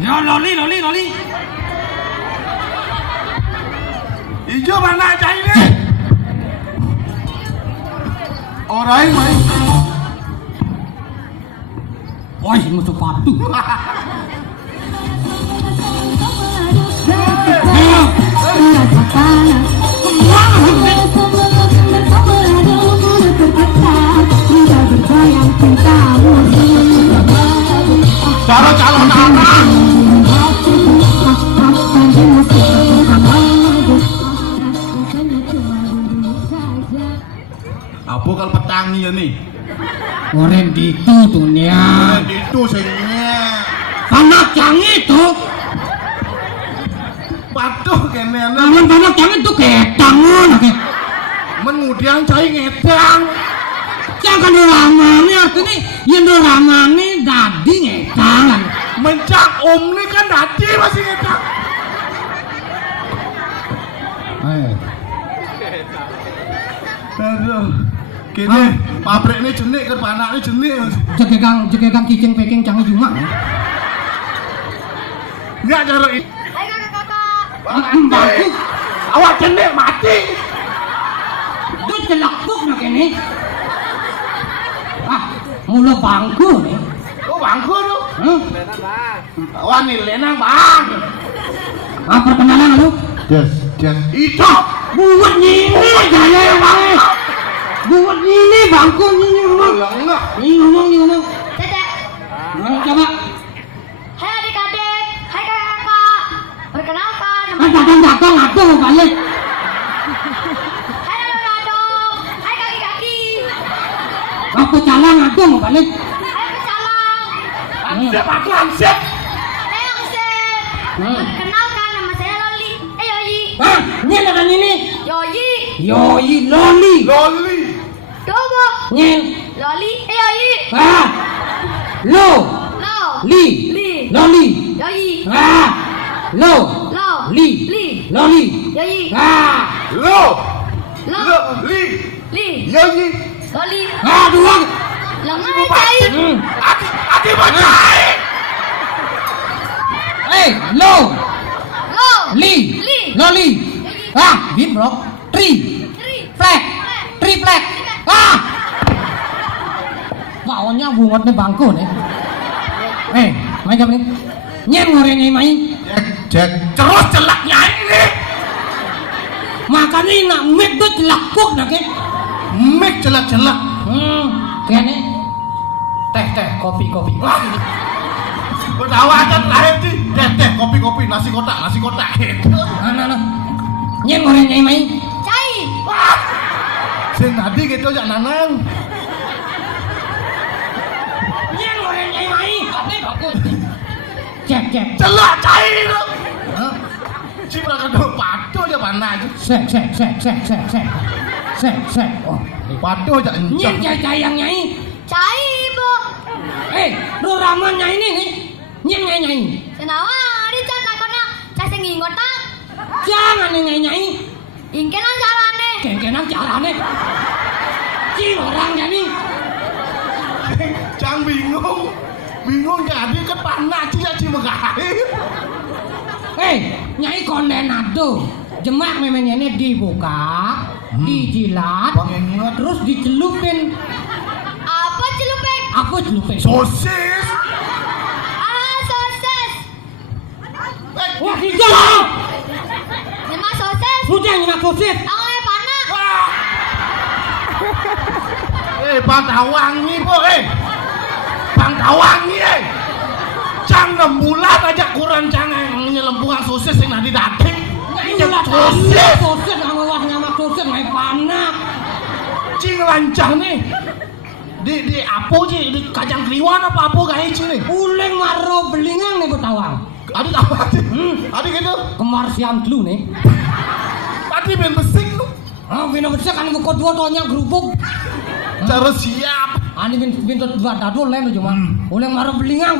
Ya loli. Ijo mana aja ini? Orang main. Woi, musuh padu. Calon anak. Apa kalau petangi ya nih? Orang gitu tuh nya. Itu sehingga. Anak canggih tuh. Patuh kene Anak canggih tuh ketang. Mengudian cai ngedang. Jangan ramane artinya yang ramane dadi ngedang. Mencak ini kan dadi masih ngedang. Aduh. Kini pabrik ini jenik ke anak ini jenik. Jegekang kicing peking canggih cuma. Enggak cara ini. Hai kakak. Mbakku Awak jenik mati. itu celakuk nak ini. Mula bangku nih. Oh bangku tu. Wah nih lenang bang. Perkenalan lu? Yes. Itu. Buat ini gaya bang. Buat ini bangku ini ngomong. Enggak. Ini ngomong. Dedek. Coba. Hai adik-adik. Hai kakak. Perkenalkan. Datang aku mau balik. Hai adong. Hai kaki-kaki. Aku jalan aku mau balik. Hai pecalang. Dia pakai ansep. Hai Angset. Perkenalkan nama saya Loli. Yoyi. Ini ada ini. Yoyi. Yoi loli. Loli. Dobo. Nyel. Loli. Yoyi. Lo. Lo. Li. Loli. Yoyi. Lo. Lo. Li. Loli. Yoyi. Lo. Lo. Li. Li. Yoyi. Loli. Dua. Lengan cai. Ati bacai. Lo. Lo. Li. Loli. Bit bro. Triplek. Maunya bungot nih bangku nih. Main jam nih. Nyen ngorengnya main. Jack. Terus celaknya ini. Makanya nak mik tuh celakuk nak ke. Mik celak. Kene. Teh, kopi. Wah. Berdawakan lahir sih. Teh, kopi, nasi kotak. Nah. Nyen ngorengnya main. Cai. Wah. Sing tadi gitu jak nanang. Nyen ngorengnya main. Tapi bagus. Cek. Celak cair itu. Si mereka dulu patuh aja mana aja. Sek. Oh, Patuh aja nyen encang. cayang nyai. Cai bu. Lu raman nyai nih. Nyen nyai. Senawa ada canda karena saya sengi ngotak. Jangan nyai. Ingkenan carane. Kenang carane. Ci orang jadi. Cang bingung jadi kan panas sih ya megah. Nyai kondenado. Jemak memangnya ini dibuka, dijilat, terus dicelupin. Apa celupin? Sosis. Sosis. Wah, hijau. Nyemak sosis. Udah nyemak sosis. Tangannya panas. Bang Tawangi po Bang Tawangi Cang 6 bulan aja kurang cang nyelempungan sosis yang nanti dating. Sosis sama wah nyamak sosis ngai panak. Cing lancang nih. Di apa sih? Di kacang kriwan apa gaya cing nih? Uleng maro belingang nih betawang. Adik apa sih? Adik gitu? Kemar siam dulu nih. Tadi main besing lu. Bina besar kan buka dua tonya gerubuk. Cara siap. Ani bin dua dadu lain cuma. Uleng maro belingang.